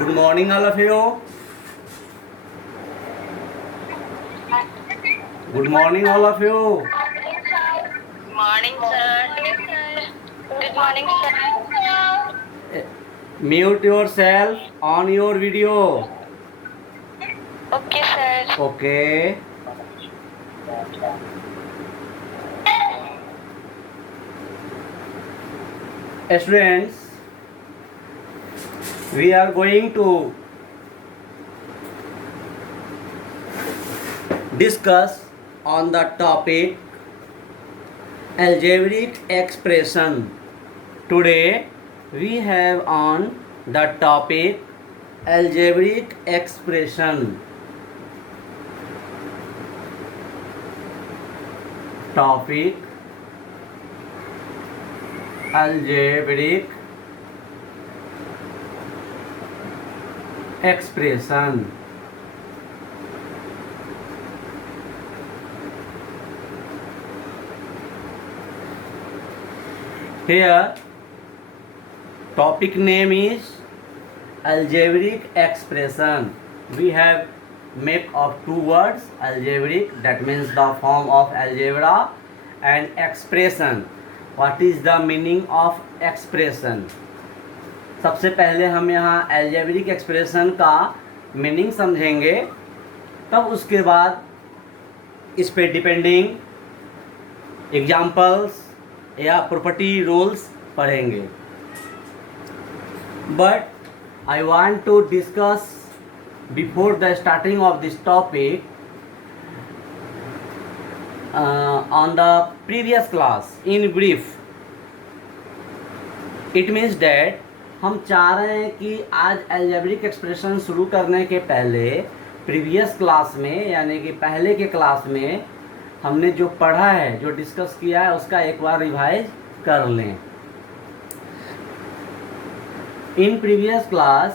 Good morning, all of you. Good morning, all of you. Morning, sir. Good morning, sir. Mute yourself on your video. Okay, sir. Okay. Students, we are going to discuss on the topic algebraic expression. Today we have on the topic algebraic expression. Topic algebraic expression. Here topic name is algebraic expression. We have make of two words, algebraic, that means the form of algebra, and expression. What is the meaning of expression? सबसे पहले हम यहाँ algebraic expression का meaning समझेंगे, तब उसके बाद इस पे डिपेंडिंग एग्जाम्पल्स या प्रॉपर्टी रूल्स पढ़ेंगे. But I want to discuss before the starting of this topic on the previous class in brief. It means that हम चाह रहे हैं कि आज algebraic expression शुरू करने के पहले प्रीवियस क्लास में यानी कि पहले के क्लास में हमने जो पढ़ा है, जो डिस्कस किया है, उसका एक बार रिवाइज कर लें. In previous class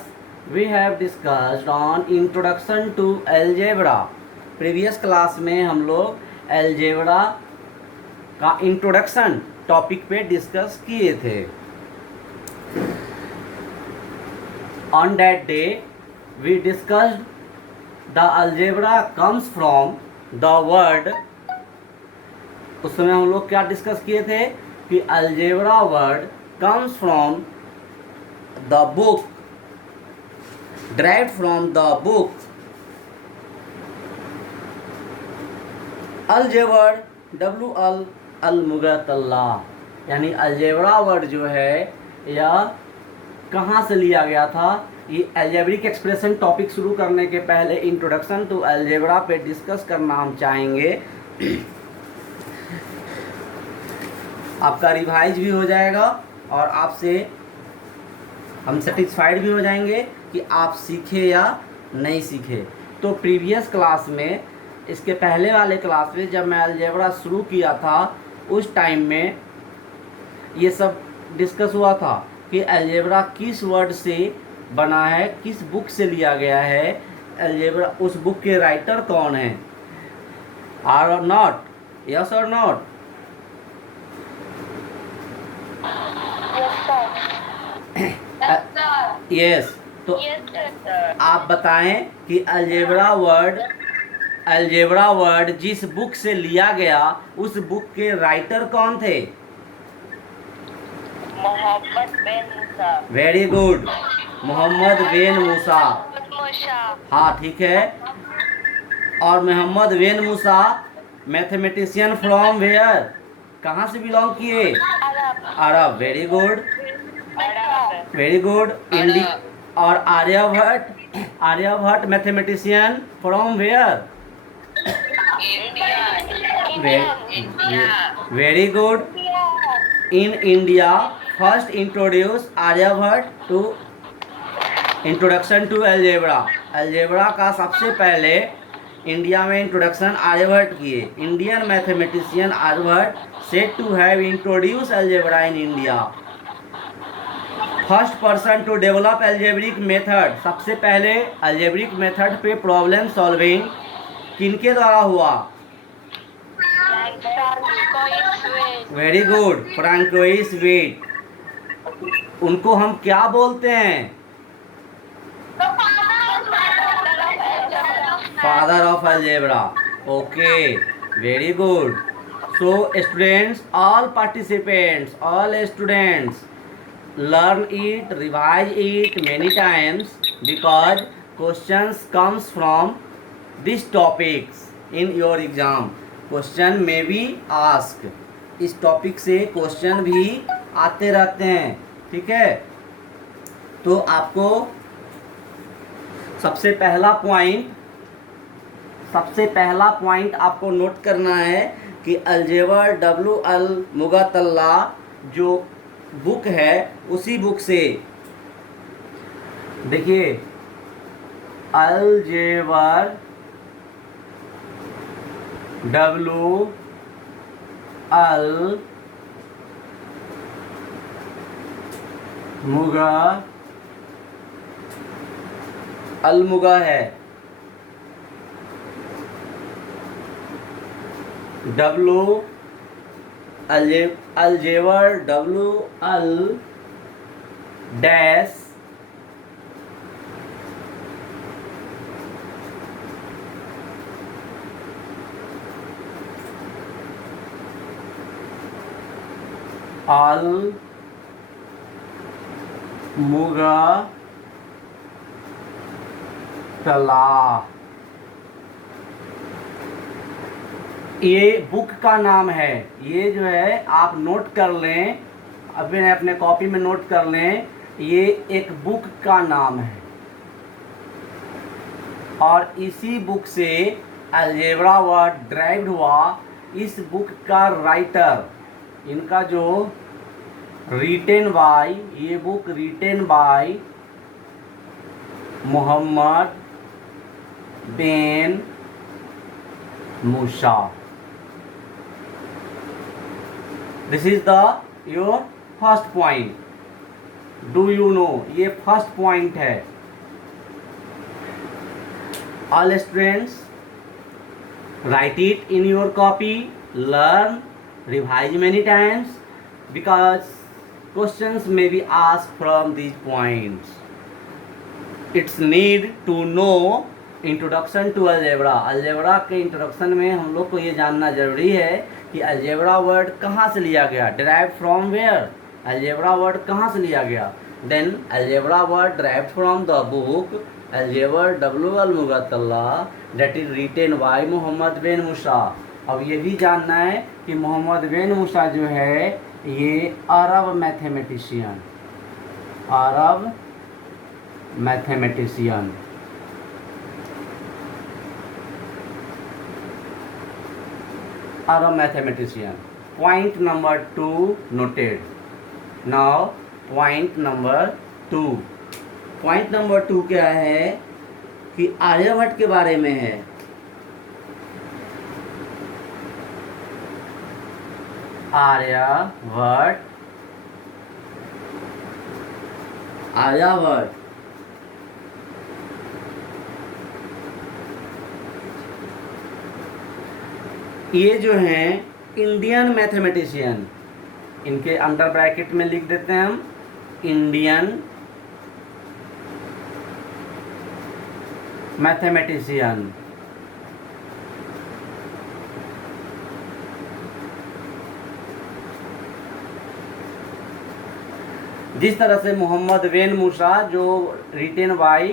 we have discussed on introduction to algebra. previous class में हम लोग algebra का introduction टॉपिक पे डिस्कस किए थे. On that day we discussed the algebra comes from the word. उस समय हम लोग क्या डिस्कस किए थे कि algebra word comes from the book, derived from the book अलजेबर WL al-Mughtallah. यानी अलजेब्रा वर्ड जो है यह कहाँ से लिया गया था. ये अलजेब्रिक एक्सप्रेशन टॉपिक शुरू करने के पहले इंट्रोडक्शन टू अलजेब्रा पे डिस्कस करना हम चाहेंगे. आपका रिवाइज भी हो जाएगा और आपसे हम सेटिस्फाइड भी हो जाएंगे कि आप सीखे या नहीं सीखे. तो प्रीवियस क्लास में, इसके पहले वाले क्लास में जब मैं अलजेब्रा शुरू किया था, उस टाइम में ये सब डिस्कस हुआ था कि अलजेब्रा किस वर्ड से बना है, किस बुक से लिया गया है, अलजेब्रा उस बुक के राइटर कौन है. आर और नॉट, यस और नॉट. यस. तो आप बताएं कि अलजेब्रा वर्ड जिस बुक से लिया गया उस बुक के राइटर कौन थे. Muhammad bin Musa. Very good, Muhammad bin Musa. हाँ ठीक है. और Muhammad bin Musa mathematician from where, कहाँ से बिलोंग किए. Arab. Very good, very good. India. और Aryabhata mathematician from where. Very good. In India first introduce Aryabhata to introduction to algebra. Algebra का सबसे पहले इंडिया में इंट्रोडक्शन आर्यभट्ट किए. Indian mathematician Aryabhata said to have introduce algebra in India. First person to develop algebraic method. सबसे पहले algebraic method पे problem solving किनके द्वारा हुआ. Very good, François Viète. उनको हम क्या बोलते हैं. father of algebra. Okay, very good. So students, all participants, all students, learn it, revise it many times, because questions comes from these topics in your exam. Question may be asked. इस topic से question भी आते रहते हैं, ठीक है। तो आपको सबसे पहला पॉइंट आपको नोट करना है कि अलजेबर W.L. मुगतल्ला जो बुक है, उसी बुक से देखिए, अलजेबर W.L. मुगा है, अलजेबर W.L. डैश अल मुगतला, ये बुक का नाम है। ये जो है आप नोट कर लें, अभी अपने कॉपी में नोट कर लें, ये एक बुक का नाम है। और इसी बुक से अलजेब्रा वर्ड ड्राइव्ड हुआ। इस बुक का राइटर, इनका जो रिटेन बाय, ये book written by Mohammed bin Musa. This is the your first point. Do you know, ये फर्स्ट पॉइंट है। All students, write it in your copy, learn, revise many times, because questions may be asked from these points. It's need to know introduction to algebra. algebra के introduction में हम लोग को ये जानना जरूरी है कि algebra वर्ड कहाँ से लिया गया, derived from where, algebra word कहाँ से लिया गया। then algebra word derived from the book algebra W.L. मुगतल्ला, that is written by Mohammad bin मूसा। अब ये भी जानना है कि मोहम्मद बिन मूसा जो है, ये Arab mathematician, point number 2 noted. Now point number 2 क्या है कि आर्यभट्ट के बारे में है। आर्यभट्ट ये जो हैं इंडियन मैथमेटिशियन, इनके अंडर ब्रैकेट में लिख देते हैं हम इंडियन मैथमेटिशियन। जिस तरह से मोहम्मद बिन मूसा जो रिटेन बाय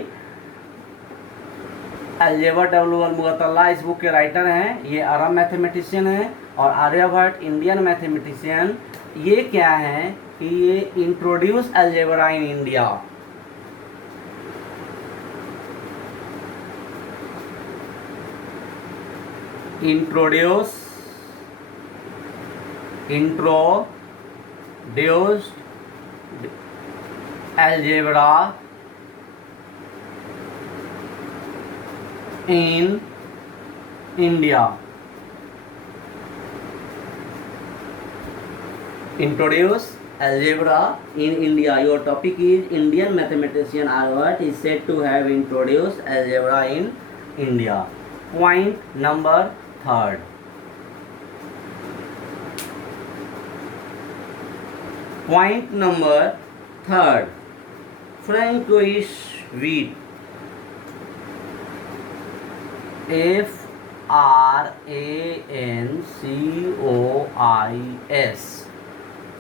अलजेबर W.L. मुगतल्ला, इस बुक के राइटर हैं, ये अरब मैथमेटिशियन हैं। और आर्यभट्ट इंडियन मैथमेटिशियन, ये क्या है कि ये introduce algebra in India. Introduced algebra in India. Introduce algebra in India. Your topic is Indian mathematician Aryabhat is said to have introduced algebra in India. Point number 3. Point number 3. Francois Wheat FRANCOIS,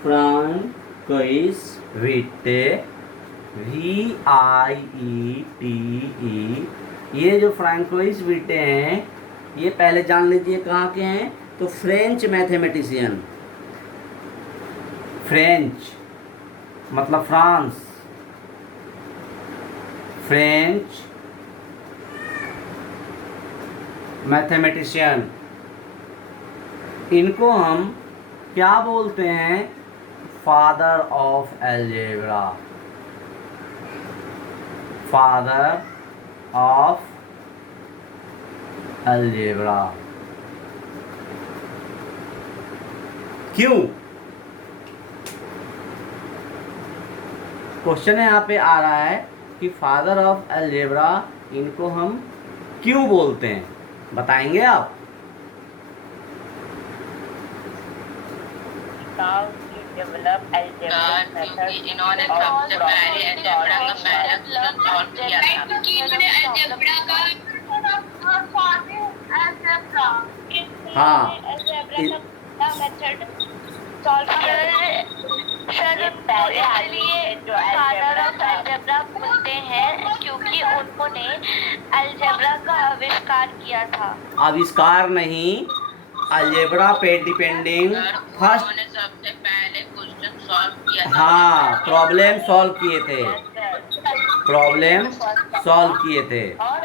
François Vite, VIETE। ये जो François विटे हैं, ये पहले जान लीजिए कहाँ के हैं। तो फ्रेंच मैथमेटिशियन, फ्रेंच मतलब फ्रांस, फ्रेंच मैथमेटिशियन, इनको हम क्या बोलते हैं? Father of algebra, father of algebra. क्यों? क्वेश्चन यहाँ पे आ रहा है कि फादर ऑफ अलजेब्रा इनको हम क्यों बोलते हैं, बताएंगे आप? डेवलप क्योंकि इन्होंने सबसे पहले अलजेब्रा का पहला क्वेश्चन सॉल्व किया था। हाँ, मेथड सॉल्व सर पहले इसलिए फादर ऑफ अलजेब्रा बोलते हैं क्योंकि उन्होंने अलजेब्रा का आविष्कार किया था। आविष्कार नहीं, अलजेब्रा पे डिपेंडिंग फर्स्ट, उन्होंने सबसे पहले क्वेश्चन सॉल्व किया था। हाँ, प्रॉब्लम सॉल्व किए थे, प्रॉब्लम सॉल्व किए थे। और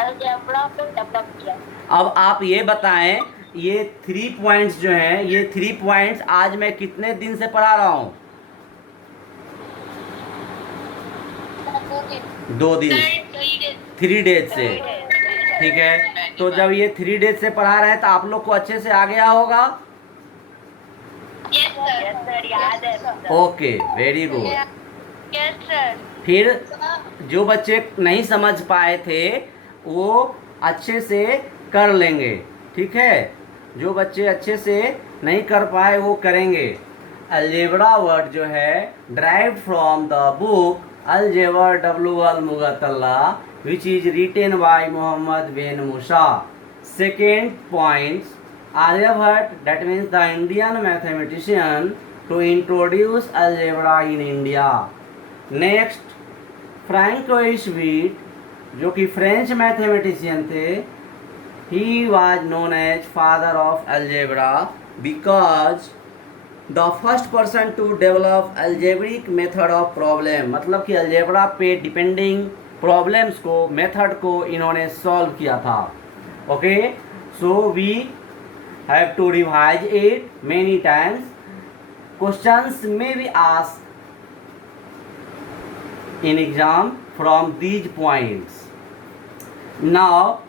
अलजेब्रा को डेवलप किया। अब आप ये बताएं, ये 3 पॉइंट्स जो हैं, ये 3 पॉइंट्स आज मैं कितने दिन से पढ़ा रहा हूँ? 2 दिन, 3 डेज से, ठीक है। तो जब ये 3 डेज से पढ़ा रहे हैं तो आप लोग को अच्छे से आ गया होगा। यस सर, याद है sir. Okay, very good. Yes sir. फिर जो बच्चे नहीं समझ पाए थे वो अच्छे से कर लेंगे, ठीक है। जो बच्चे अच्छे से नहीं कर पाए वो करेंगे। अलजेब्रा वर्ड जो है derived from the book Aljabr W.L. मुगतल्ला which is written by Muhammad bin Musa. Second point, Aryabhat, that means the Indian mathematician to introduce algebra in India. Next, Francois Viete, जो कि French mathematician थे, he was known as father of algebra because the first person to develop algebraic method of problem, मतलब कि algebra पे depending problems को, method को इन्होंने solve किया था। Okay, so we have to revise it many times. Questions में be asked in exam from these points. Now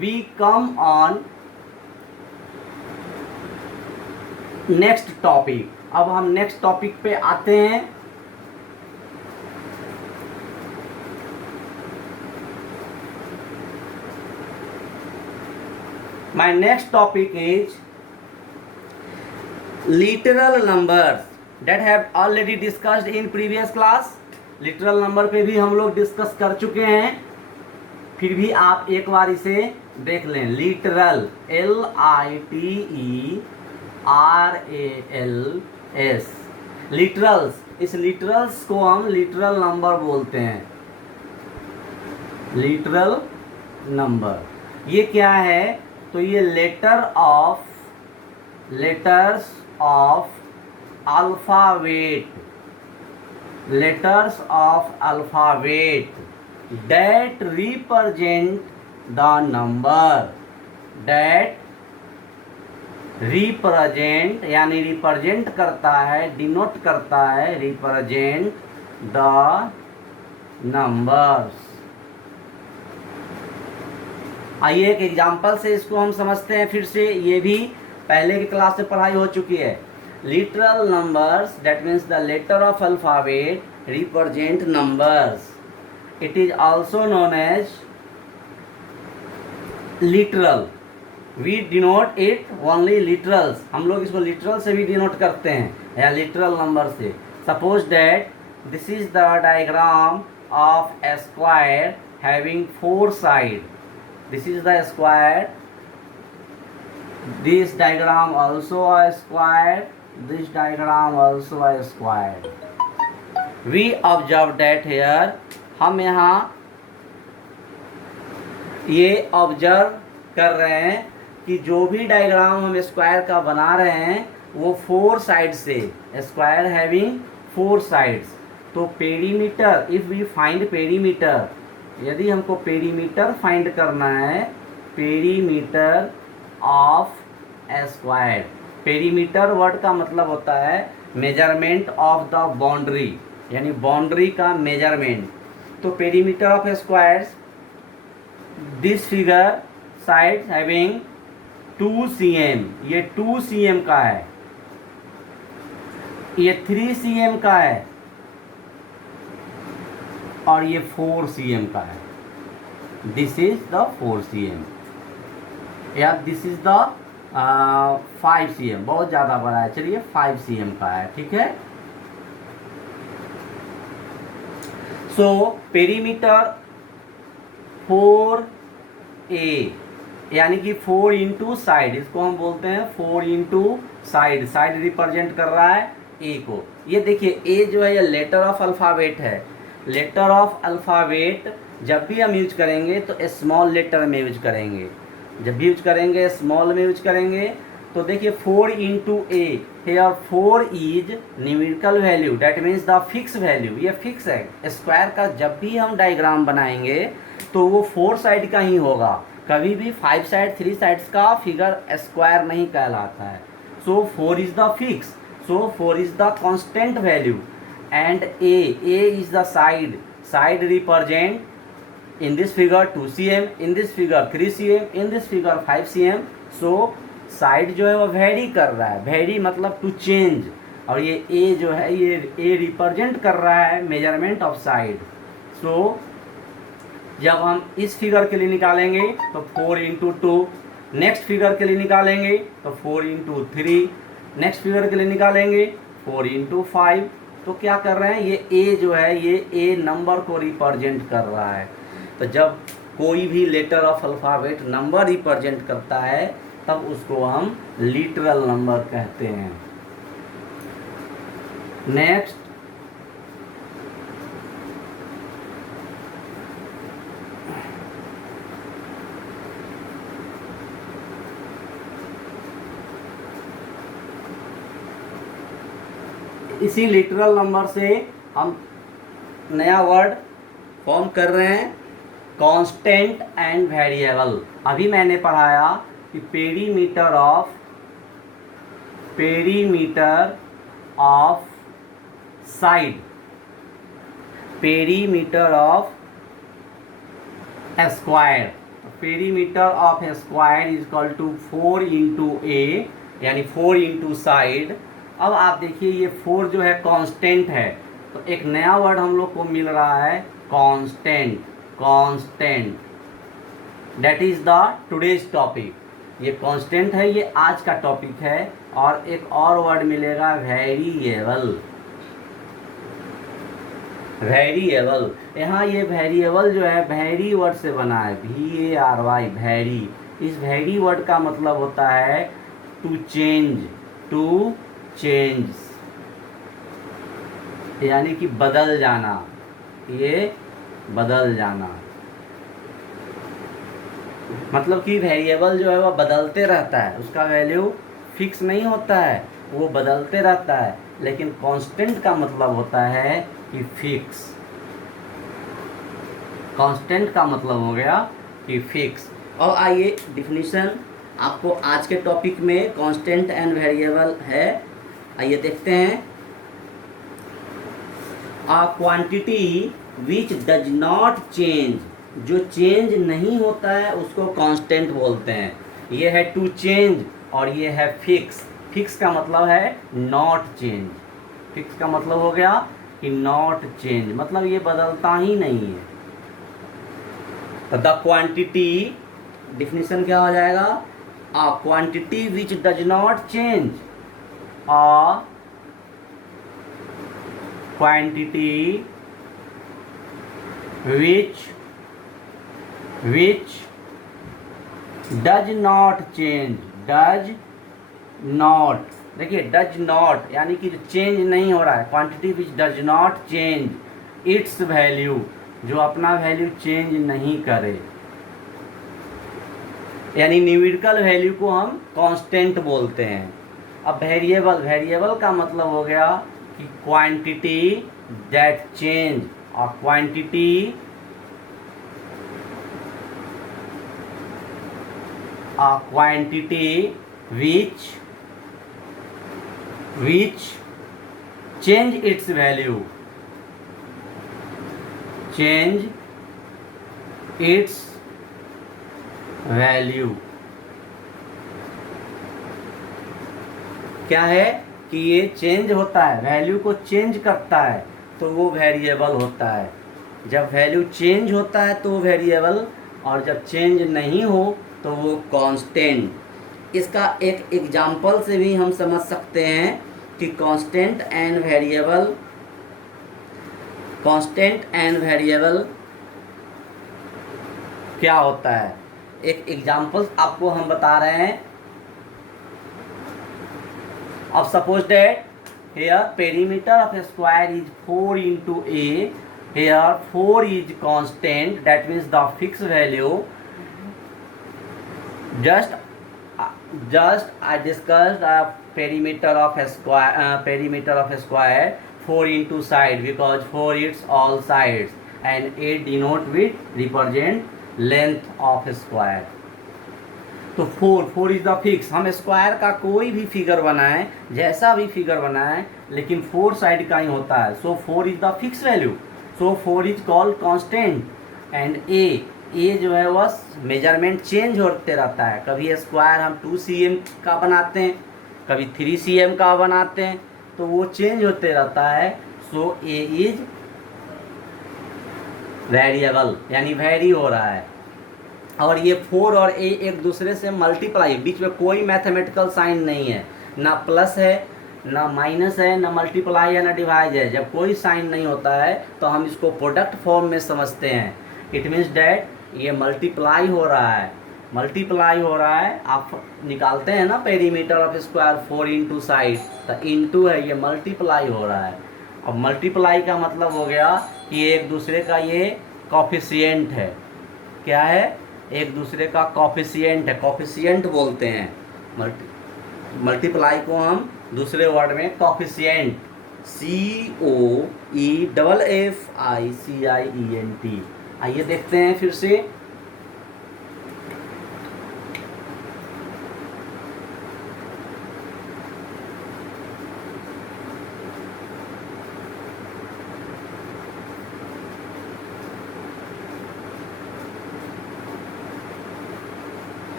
we come on next topic. अब हम next topic पे आते हैं। My next topic is literal numbers that have already discussed in previous class. Literal number पे भी हम लोग डिस्कस कर चुके हैं, फिर भी आप एक बार इसे देख लें। लिटरल, LITERALS, लिटरल्स, इस लिटरल्स को हम लिटरल नंबर बोलते हैं। लिटरल नंबर ये क्या है? तो ये letters of alphabet, letters of alphabet that represent the number, that represent यानी रिप्रेजेंट करता है, डिनोट करता है, रिप्रेजेंट द नंबर्स। आइए एक एग्जाम्पल से इसको हम समझते हैं फिर से। ये भी पहले की क्लास में पढ़ाई हो चुकी है। Literal numbers, that means the letter of alphabet represent numbers. It is also known as literal. We denote it only literals. हम लोग इसको literal से भी denote करते हैं या literal number से। Suppose that this is the diagram of a square having 4 sides. this is the square, this diagram also a square, this diagram also a square. We observe that here, हम यहाँ ये observe कर रहे हैं कि जो भी डायग्राम हम स्क्वायर का बना रहे हैं वो 4 साइड से, स्क्वायर हैविंग 4 साइड्स। तो perimeter, if we find perimeter, यदि हमको पेरीमीटर फाइंड करना है, perimeter of a square, perimeter word का मतलब होता है मेजरमेंट ऑफ द बाउंड्री, यानी बाउंड्री का मेजरमेंट। तो perimeter of a square, this figure side having 2 cm, ये 2 cm का है, ये 3 cm का है और ये 4 cm का है। दिस इज द 4 cm या दिस इज द 5 cm, बहुत ज़्यादा बड़ा है, चलिए 5 cm का है, ठीक है। सो पेरीमीटर 4a, यानी कि 4 इंटू साइड, इसको हम बोलते हैं 4 इंटू साइड, साइड रिप्रेजेंट कर रहा है ए को। ये देखिए ए जो है ये लेटर ऑफ अल्फ़ाबेट है, लेटर ऑफ अल्फ़ाबेट जब भी हम यूज करेंगे तो स्मॉल लेटर में यूज करेंगे, जब भी यूज करेंगे स्मॉल में यूज करेंगे। तो देखिए 4 into a, here 4 is numerical value, that means the fix value, ये फिक्स है। स्क्वायर का जब भी हम डायग्राम बनाएंगे तो वो 4 साइड का ही होगा, कभी भी 5 साइड 3 साइड्स का फिगर स्क्वायर नहीं कहलाता है। So 4 is the fix, so 4 is the constant value and A is the side, side represent in this figure 2 cm, in this figure 3 cm, in this figure 5 cm। so side जो है वो very कर रहा है, very मतलब to change, और ये ए जो है ये ए रिप्रेजेंट कर रहा है मेजरमेंट ऑफ साइड। सो जब हम इस फिगर के लिए निकालेंगे तो 4 इंटू 2, नेक्स्ट फिगर के लिए निकालेंगे तो 4 इंटू 3, नेक्स्ट फिगर के लिए निकालेंगे 4 इंटू 5। तो क्या कर रहे हैं, ये ए जो है ये ए नंबर को रिप्रेजेंट कर रहा है। तो जब कोई भी letter of alphabet number represent करता है तब उसको हम लिटरल नंबर कहते हैं। नेक्स्ट, इसी लिटरल नंबर से हम नया वर्ड फॉर्म कर रहे हैं, कांस्टेंट एंड वेरिएबल। अभी मैंने पढ़ाया कि perimeter of side, perimeter of square, perimeter of square is equal to 4 into A, यानी 4 इंटू साइड। अब आप देखिए ये 4 जो है कांस्टेंट है, तो एक नया वर्ड हम लोग को मिल रहा है constant, constant, that is the today's topic. ये कांस्टेंट है, ये आज का टॉपिक है। और एक और वर्ड मिलेगा वेरिएबल, वेरिएबल। यहाँ ये वेरिएबल जो है वेरी वर्ड से बना है, VARY, वेरी। इस वेरी वर्ड का मतलब होता है टू चेंज, टू चेंज, यानी कि बदल जाना, ये बदल जाना, मतलब कि वेरिएबल जो है वह बदलते रहता है, उसका वैल्यू फिक्स नहीं होता है, वो बदलते रहता है। लेकिन कांस्टेंट का मतलब होता है कि फिक्स, कांस्टेंट का मतलब हो गया कि फिक्स। और आइए डिफिनीशन आपको आज के टॉपिक में कांस्टेंट एंड वेरिएबल है, आइए देखते हैं। A quantity which does not change, जो चेंज नहीं होता है उसको कांस्टेंट बोलते हैं। ये है टू चेंज और ये है फिक्स। फिक्स का मतलब है नॉट चेंज, फिक्स का मतलब हो गया कि नॉट चेंज, मतलब ये बदलता ही नहीं है। द क्वांटिटी, डिफिनीशन क्या हो जाएगा, a quantity which does not change, a quantity which does not change, does not, देखिए डज नॉट यानी कि चेंज नहीं हो रहा है, quantity which does not change it's value, जो अपना वैल्यू चेंज नहीं करे, यानी न्यूमेरिकल वैल्यू को हम कांस्टेंट बोलते हैं। अब वेरिएबल, वेरिएबल का मतलब हो गया कि क्वांटिटी दैट चेंज, और quantity which change its value, change its value। क्या है कि ये चेंज होता है, वैल्यू को चेंज करता है तो वो वेरिएबल होता है। जब वैल्यू चेंज होता है तो वो वेरिएबल, और जब चेंज नहीं हो तो वो कांस्टेंट। इसका एक एग्जांपल से भी हम समझ सकते हैं कि कांस्टेंट एंड वेरिएबल क्या होता है। एक एग्जांपल आपको हम बता रहे हैं। अब suppose that here perimeter of a square is 4 into a, here 4 is constant, that means the fixed value. Just I discussed a perimeter of a square 4 into side, because 4 is all sides and 8 denote with represent length of a square। तो 4 is the fix. हम square का कोई भी figure बनाएं, जैसा भी figure बनाएं, लेकिन 4 साइड का ही होता है। So 4 is the fix value, so 4 is called constant. And A जो है वह मेजरमेंट चेंज होते रहता है। कभी स्क्वायर हम 2 cm का बनाते हैं, कभी 3 cm का बनाते हैं, तो वो चेंज होते रहता है। सो ए इज वेरिएबल, यानी वेरी हो रहा है। और ये 4 और ए एक दूसरे से मल्टीप्लाई, बीच में कोई मैथमेटिकल साइन नहीं है, ना प्लस है, ना माइनस है, ना मल्टीप्लाई है, ना डिवाइड है। जब कोई साइन नहीं होता है तो हम इसको प्रोडक्ट फॉर्म में समझते हैं। इट मीन्स डैट ये मल्टीप्लाई हो रहा है, मल्टीप्लाई हो रहा है। आप निकालते हैं ना perimeter of square 4 into side, तो इंटू है, ये मल्टीप्लाई हो रहा है। अब मल्टीप्लाई का मतलब हो गया कि एक दूसरे का ये कॉफिशिएंट है। क्या है? एक दूसरे का कॉफिशिएंट है, कॉफिशिएंट बोलते हैं। मल्टीप्लाई को हम दूसरे वर्ड में कॉफिशिएंट, COEFFICIENT। आइए देखते हैं फिर से।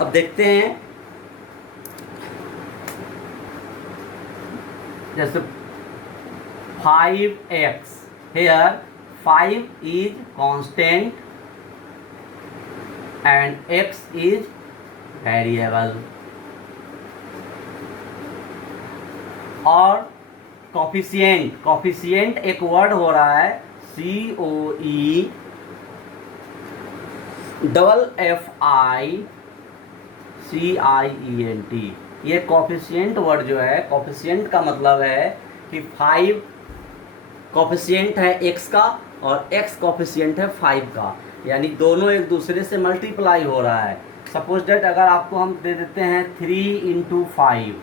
अब देखते हैं, जैसे 5x, here 5 is constant and x is variable। और कोफिशिएंट, कोफिशिएंट एक वर्ड हो रहा है COEFFICIENT। ये कोफिशिएंट वर्ड जो है, कोफिशिएंट का मतलब है कि 5 कोफिशिएंट है x का और x कोफिशिएंट है 5 का, यानी दोनों एक दूसरे से मल्टीप्लाई हो रहा है। सपोज दैट अगर आपको हम दे देते हैं 3 इंटू 5,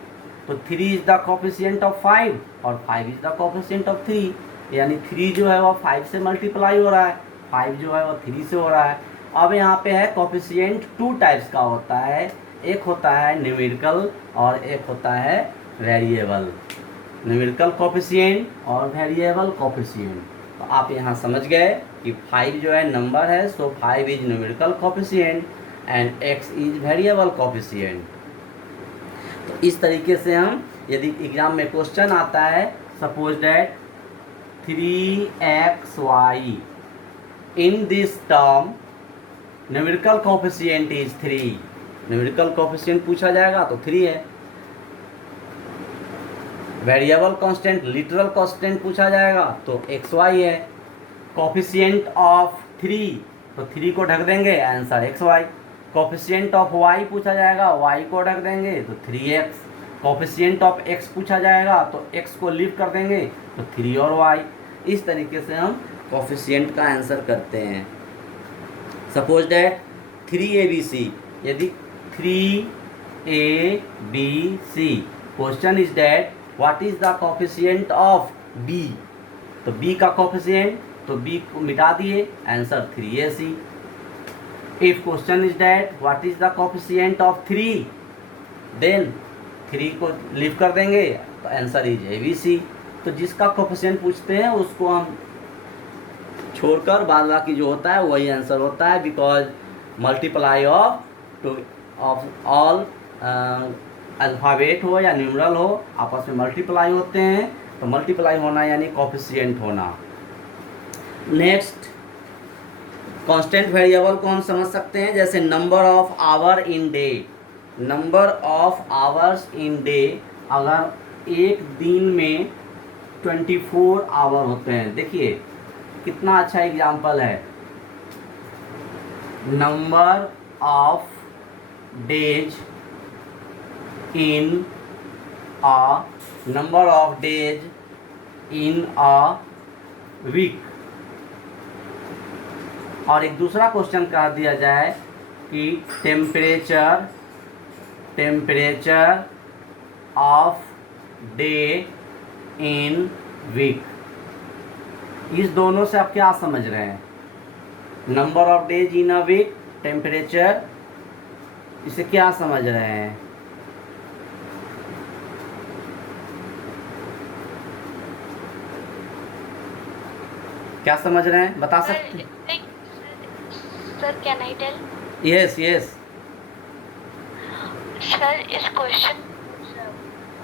तो 3 इज द कोफिशिएंट ऑफ 5 और 5 इज द कोफिशिएंट ऑफ 3, यानी 3 जो है वो 5 से मल्टीप्लाई हो रहा है, 5 जो है वो 3 से हो रहा है। अब यहाँ पे है कोफिशिएंट 2 टाइप्स का होता है, एक होता है न्यूमेरिकल और एक होता है वेरिएबल। न्यूमेरिकल कोफिशिएंट और वेरिएबल कोफिशिएंट। तो आप यहाँ समझ गए कि 5 जो है नंबर है, सो 5 is numerical coefficient and x is variable coefficient. तो इस तरीके से हम, यदि एग्जाम में क्वेश्चन आता है, suppose that 3xy, in this term numerical coefficient is 3, numerical coefficient पूछा जाएगा तो 3 है। वेरिएबल कांस्टेंट, लिटरल कांस्टेंट पूछा जाएगा तो xy है। कोफिशिएंट ऑफ 3, तो 3 को ढक देंगे, answer xy। Coefficient of y पूछा जाएगा, y को रख देंगे तो 3x। कोफिशिएंट ऑफ x पूछा जाएगा तो x को लीव कर देंगे तो 3 और y। इस तरीके से हम कोफिशिएंट का आंसर करते हैं। सपोज दैट 3abc, यदि 3abc question is that what is the coefficient of b, तो b का कोफिशिएंट, तो b को मिटा दिए, answer 3ac। If question is that what is the coefficient of 3, then 3 को लीव कर देंगे तो आंसर इज abc। तो जिसका कोफिशिएंट पूछते हैं उसको हम छोड़कर बाद बाकी जो होता है वही आंसर होता है, because multiply of two of all alphabet हो या न्यूमरल हो आपस में मल्टीप्लाई होते हैं, तो मल्टीप्लाई होना यानी कोफिशिएंट होना। नेक्स्ट, कांस्टेंट वेरिएबल को हम समझ सकते हैं जैसे number of hour in day. Number of hours in day, अगर एक दिन में 24 आवर होते हैं, देखिए कितना अच्छा एग्जाम्पल है। Number of days in a number of days in a week. और एक दूसरा क्वेश्चन कह दिया जाए कि temperature of day in week. इस दोनों से आप क्या समझ रहे हैं? Number of days in a week, temperature, इसे क्या समझ रहे हैं? क्या समझ रहे हैं, बता सकते हैं? Sir can I tell? Yes yes. Sir इस क्वेश्चन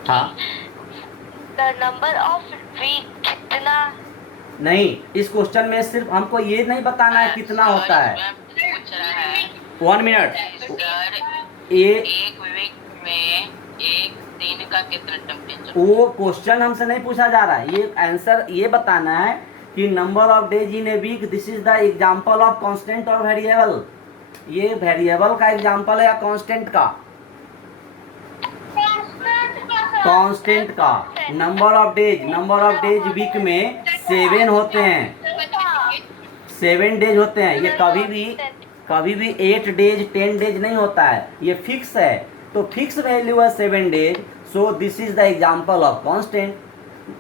हाँ, द नंबर ऑफ वीक कितना? नहीं, इस क्वेश्चन में सिर्फ हमको ये नहीं बताना है कितना होता है। पूछ रहा है 1 मिनट। सर, ये एक वीक में एक दिन का कितना टेम्परेचर? वो क्वेश्चन हमसे नहीं पूछा जा रहा है, ये आंसर ये बताना है कि number of days in a week, this is the example of constant और वेरिएबल। ये वेरिएबल का एग्जांपल है या कांस्टेंट का? कांस्टेंट का। नंबर ऑफ डेज वीक में 7 होते हैं, 7 डेज होते हैं। ये कभी भी 8 डेज 10 डेज नहीं होता है, ये फिक्स है। तो फिक्स वैल्यू है 7 days, so this is the example of constant.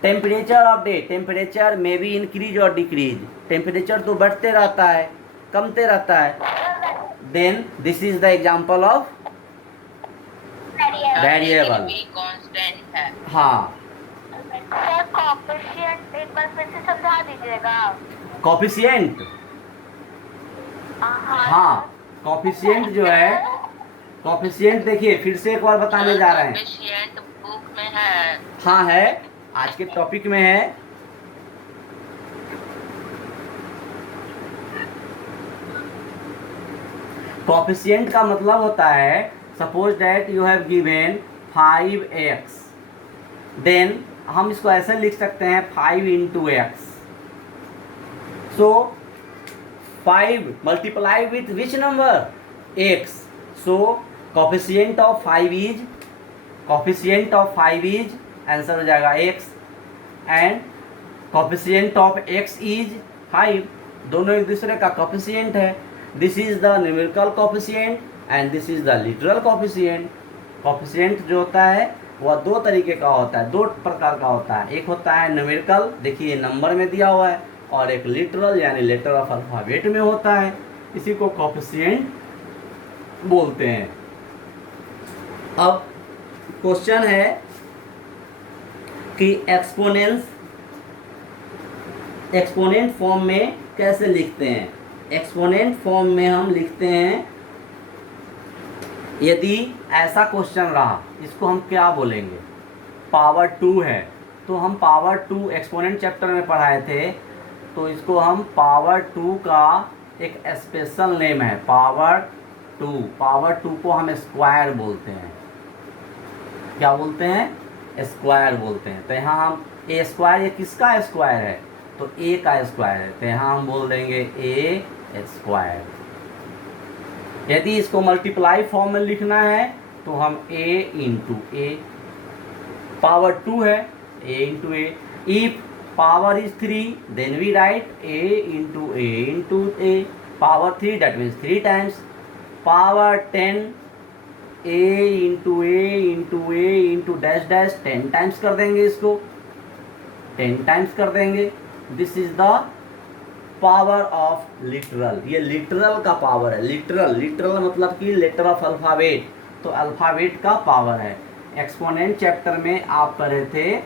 Temperature of day, temperature may be increase और डिक्रीज, टेम्परेचर तो बढ़ते रहता है कमते रहता है, then this is the example of variable. Constant है। हाँ, सर कोएफिशिएंट एक बार फिर से समझा दीजिएगा। कोफिशिएंट, हाँ, कोफिशिएंट जो है, कोफिशिएंट देखिए फिर से एक बार बताने जा रहे हैं। कोएफिशिएंट बुक में है। हाँ है, आज के टॉपिक में है। कोफिशिएंट का मतलब होता है, suppose that you have given 5x, then हम इसको ऐसे लिख सकते हैं 5 into x। So 5 multiply with which number? x। So coefficient of 5 is answer हो जाएगा x, and coefficient of x is 5। दोनों एक दूसरे का कोफिशिएंट है। This is the numerical coefficient and this is the literal coefficient. Coefficient जो होता है वह दो तरीके का होता है, 2 प्रकार का होता है। एक होता है न्यूमेरिकल, देखिए नंबर में दिया हुआ है, और एक लिटरल यानी लेटर ऑफ अल्फाबेट में होता है, इसी को कोफिशिएंट बोलते हैं। अब क्वेश्चन है कि एक्सपोनेंट फॉर्म में कैसे लिखते हैं? एक्सपोनेंट फॉर्म में हम लिखते हैं, यदि ऐसा क्वेश्चन रहा, इसको हम क्या बोलेंगे? पावर 2 है, तो हम पावर 2 एक्सपोनेंट चैप्टर में पढ़ाए थे, तो इसको हम पावर 2 का एक स्पेशल नेम है, पावर 2। पावर 2 को हम स्क्वायर बोलते हैं। क्या बोलते हैं? स्क्वायर बोलते हैं। तो यहाँ हम ए स्क्वायर, ये किसका स्क्वायर है? तो ए का स्क्वायर है, तो यहाँ हम बोल देंगे ए स्क्वायर। यदि इसको मल्टीप्लाई फॉर्म में लिखना है तो हम a इंटू ए, पावर 2 है a into a. If power is 3 then we write a into a, power 3 that means 3 times, power 10 a into dash dash 10 times कर देंगे, इसको 10 टाइम्स कर देंगे। This is the power of literal, ये literal का power है। Literal मतलब कि लेटर ऑफ अल्फाबेट, तो अल्फाबेट का पावर है। एक्सपोनेंट चैप्टर में आप पढ़े थे,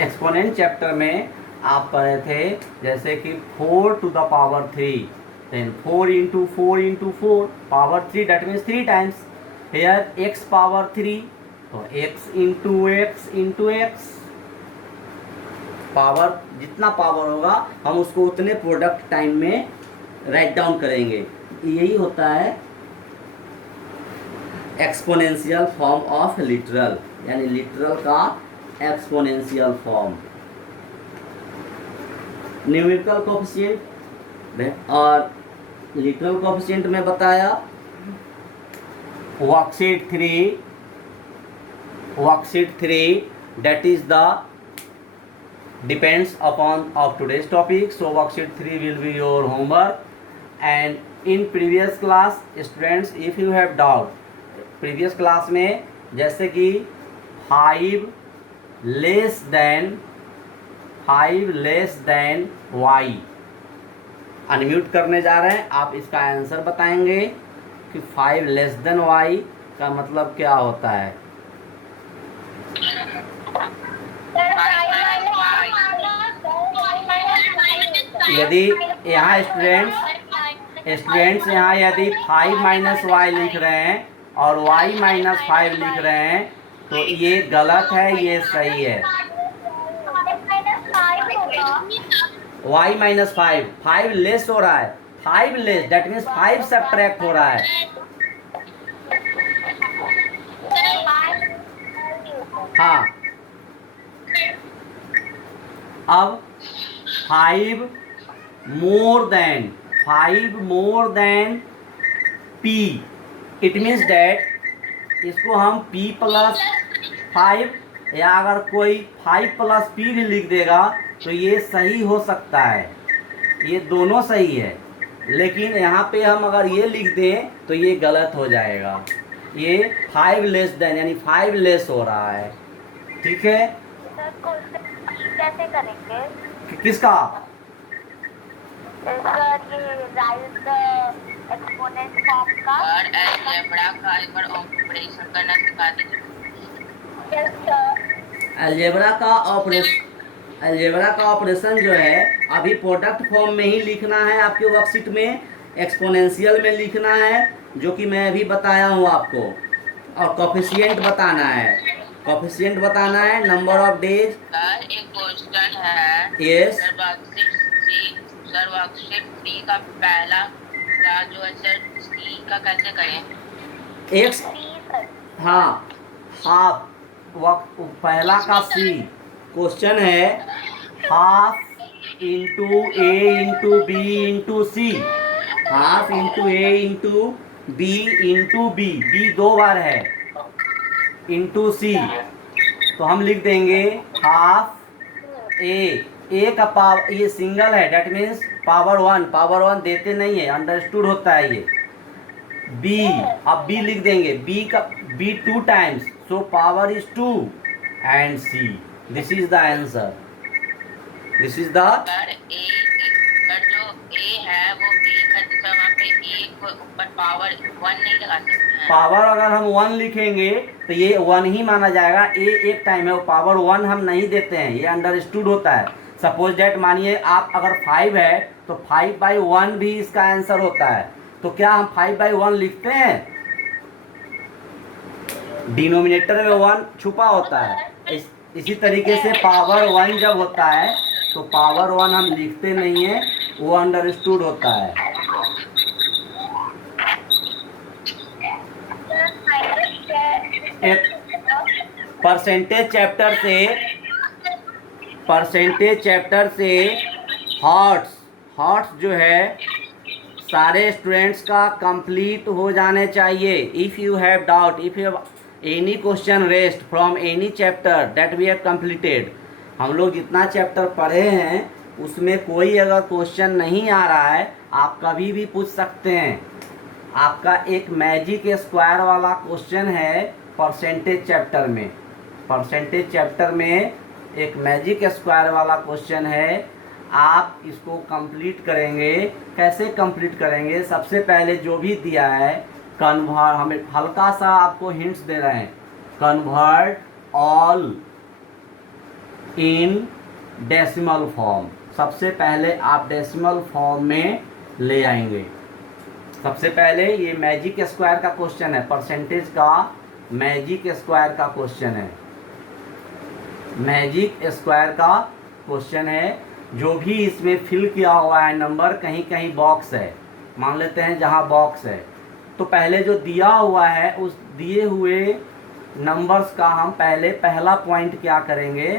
एक्सपोनेंट चैप्टर में आप पढ़े थे जैसे कि 4 to the power 3, then 4 into 4 power 3 that means 3 times. Here x power 3, तो x इंटू एक्स, पावर जितना पावर होगा हम उसको उतने प्रोडक्ट टाइम में राइट डाउन करेंगे। यही होता है एक्सपोनेंशियल फॉर्म ऑफ लिटरल, यानी लिटरल का एक्सपोनेंशियल फॉर्म। न्यूमेरिकल कोएफिशिएंट और लिटरल कोएफिशिएंट में बताया worksheet 3 that is the depends upon of today's topic, so worksheet 3 will be your homework. And in previous class students, if you have doubt, previous class में जैसे कि 5 less than y, unmute करने जा रहे हैं, आप इसका आंसर बताएंगे कि 5 लेस देन y का मतलब क्या होता है। यदि यहाँ स्टूडेंट्स यहाँ यदि 5 माइनस वाई लिख रहे हैं और y माइनस 5 लिख रहे हैं तो ये गलत है, ये सही है। y माइनस 5 लेस हो रहा है, 5 लेस दैट मीन्स 5 सब्ट्रैक्ट हो रहा है। हाँ, अब 5 more than p, it means that इसको हम p प्लस 5 या अगर कोई 5 प्लस p भी लिख देगा तो ये सही हो सकता है, ये दोनों सही है। लेकिन यहाँ पे हम अगर ये लिख दें तो ये गलत हो जाएगा। ये 5 लेस देन यानी 5 लेस हो रहा है, ठीक है। कैसे करेंगे? किसका? एक्सपोनेंट फॉर्म का और अलजेब्रा का एक बार ऑपरेशन करना सिखा दीजिए। अलजेब्रा का ऑपरेशन जो है अभी प्रोडक्ट फॉर्म में ही लिखना है आपके वर्कशीट में, एक्सपोनेंशियल में लिखना है जो कि मैं अभी बताया हूँ आपको, और कोफिशिएंट बताना है, नंबर ऑफ डेज। सर एक क्वेश्चन है, यस सर वर्कशीट 3 का पहला का जो है सर सी का कैसे करें? एक्स, हाँ हाफ, पहला का सी क्वेश्चन है half into A into B into C, half into A into B into B, B 2 बार है, इंटू सी, तो हम लिख देंगे हाफ ए का पावर, ये सिंगल है डेट मीन्स पावर 1 देते नहीं है, अंडरस्टूड होता है ये। बी, अब बी लिख देंगे, b 2 times, so power is 2 and c, this is the answer, this is the. Sir जो ए है वो एक है, तो वहाँ पे ए को ऊपर पावर 1 नहीं लगा सकते हैं। पावर अगर हम 1 लिखेंगे तो ये 1 ही माना जाएगा, ए एक टाइम है, वो पावर 1 हम नहीं देते हैं, ये अंडरस्टूड होता है। सपोज डेट मानिए आप अगर 5 है तो 5/1 भी इसका आंसर होता है, तो क्या हम 5/1 लिखते हैं? डिनोमिनेटर में 1 छुपा होता है, इसी तरीके से पावर 1 जब होता है तो पावर 1 हम लिखते नहीं है, वो अंडरस्टूड होता है। परसेंटेज चैप्टर से थॉट्स जो है सारे स्टूडेंट्स का कंप्लीट हो जाने चाहिए। If you have doubt, if you have any question rest from any chapter that we have completed, हम लोग जितना चैप्टर पढ़े हैं उसमें कोई अगर क्वेश्चन नहीं आ रहा है आप कभी भी पूछ सकते हैं। आपका एक मैजिक स्क्वायर वाला क्वेश्चन है परसेंटेज चैप्टर में। परसेंटेज चैप्टर में एक मैजिक स्क्वायर वाला क्वेश्चन है, आप इसको कंप्लीट करेंगे। कैसे कंप्लीट करेंगे? सबसे पहले जो भी दिया है कन्वर्ट, हमें हल्का सा आपको हिंट्स दे रहे हैं, convert all in decimal form. सबसे पहले आप डेसिमल फॉर्म में ले आएंगे। सबसे पहले ये मैजिक स्क्वायर का क्वेश्चन है, परसेंटेज का मैजिक स्क्वायर का क्वेश्चन है, मैजिक स्क्वायर का क्वेश्चन है। जो भी इसमें फिल किया हुआ है नंबर, कहीं कहीं बॉक्स है, मान लेते हैं जहाँ बॉक्स है, तो पहले जो दिया हुआ है उस दिए हुए नंबर्स का हम पहले पहला पॉइंट क्या करेंगे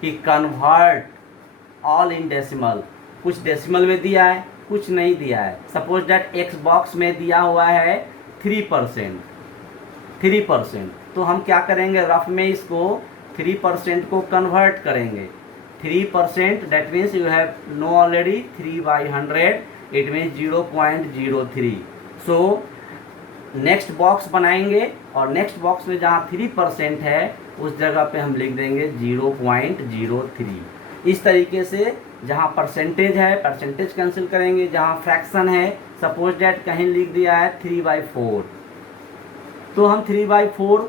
कि कन्वर्ट ऑल इन डेसिमल। कुछ डेसिमल में दिया है, कुछ नहीं दिया है। सपोज दैट एक्स बॉक्स में दिया हुआ है 3%, 3%, तो हम क्या करेंगे, रफ में इसको 3% को कन्वर्ट करेंगे। 3% that means you have know already 3/100, it means 0.03। So next box बनाएंगे और नेक्स्ट बॉक्स में जहाँ 3% है उस जगह पे हम लिख देंगे 0.03। इस तरीके से जहाँ परसेंटेज है परसेंटेज कैंसिल करेंगे, जहाँ फ्रैक्शन है सपोज डैट कहीं लिख दिया है 3/4, तो हम 3/4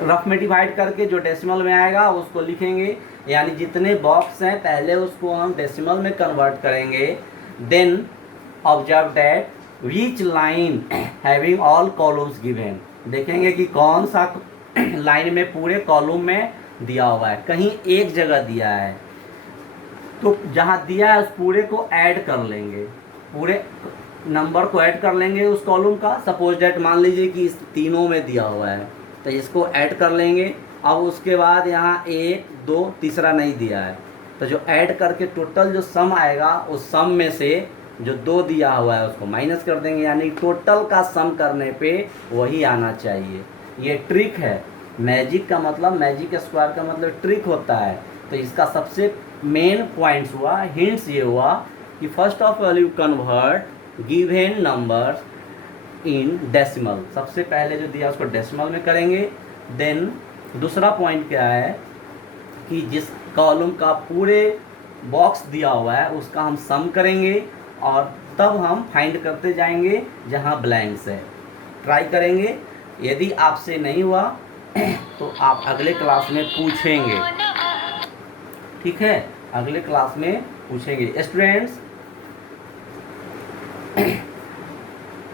रफ में डिवाइड करके जो डेसिमल में आएगा उसको लिखेंगे। यानी जितने बॉक्स हैं पहले उसको हम डेसिमल में कन्वर्ट करेंगे। Then observe that which line having all columns given, देखेंगे कि कौन सा लाइन में पूरे कॉलम में दिया हुआ है। कहीं एक जगह दिया है तो जहाँ दिया है उस पूरे को ऐड कर लेंगे, पूरे नंबर को ऐड कर लेंगे उस कॉलम का। सपोज डेट मान लीजिए कि इस तीनों में दिया हुआ है तो इसको ऐड कर लेंगे। अब उसके बाद यहाँ 1 2 तीसरा नहीं दिया है तो जो ऐड करके टोटल जो सम आएगा उस सम में से जो 2 दिया हुआ है उसको माइनस कर देंगे, यानी टोटल का सम करने पे वही आना चाहिए। ये ट्रिक है। मैजिक का मतलब, मैजिक स्क्वायर का मतलब ट्रिक होता है। तो इसका सबसे मेन पॉइंट्स हुआ, हिंट्स ये हुआ कि first of all you convert given numbers in decimal. सबसे पहले जो दिया उसको डेसिमल में करेंगे। देन दूसरा पॉइंट क्या है कि जिस कॉलम का पूरे बॉक्स दिया हुआ है उसका हम सम करेंगे और तब हम फाइंड करते जाएंगे जहां ब्लैंक्स है। ट्राई करेंगे, यदि आपसे नहीं हुआ तो आप अगले क्लास में पूछेंगे, ठीक है? अगले क्लास में पूछेंगे। स्टूडेंट्स,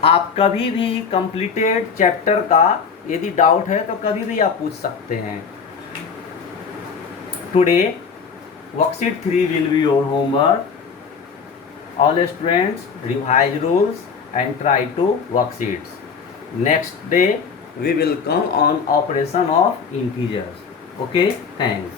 आप कभी भी कंप्लीटेड चैप्टर का यदि डाउट है तो कभी भी आप पूछ सकते हैं। Today worksheet 3 will be your homework. All students revise rules and try to worksheets. Next day we will come on operation of integers. Okay, thanks.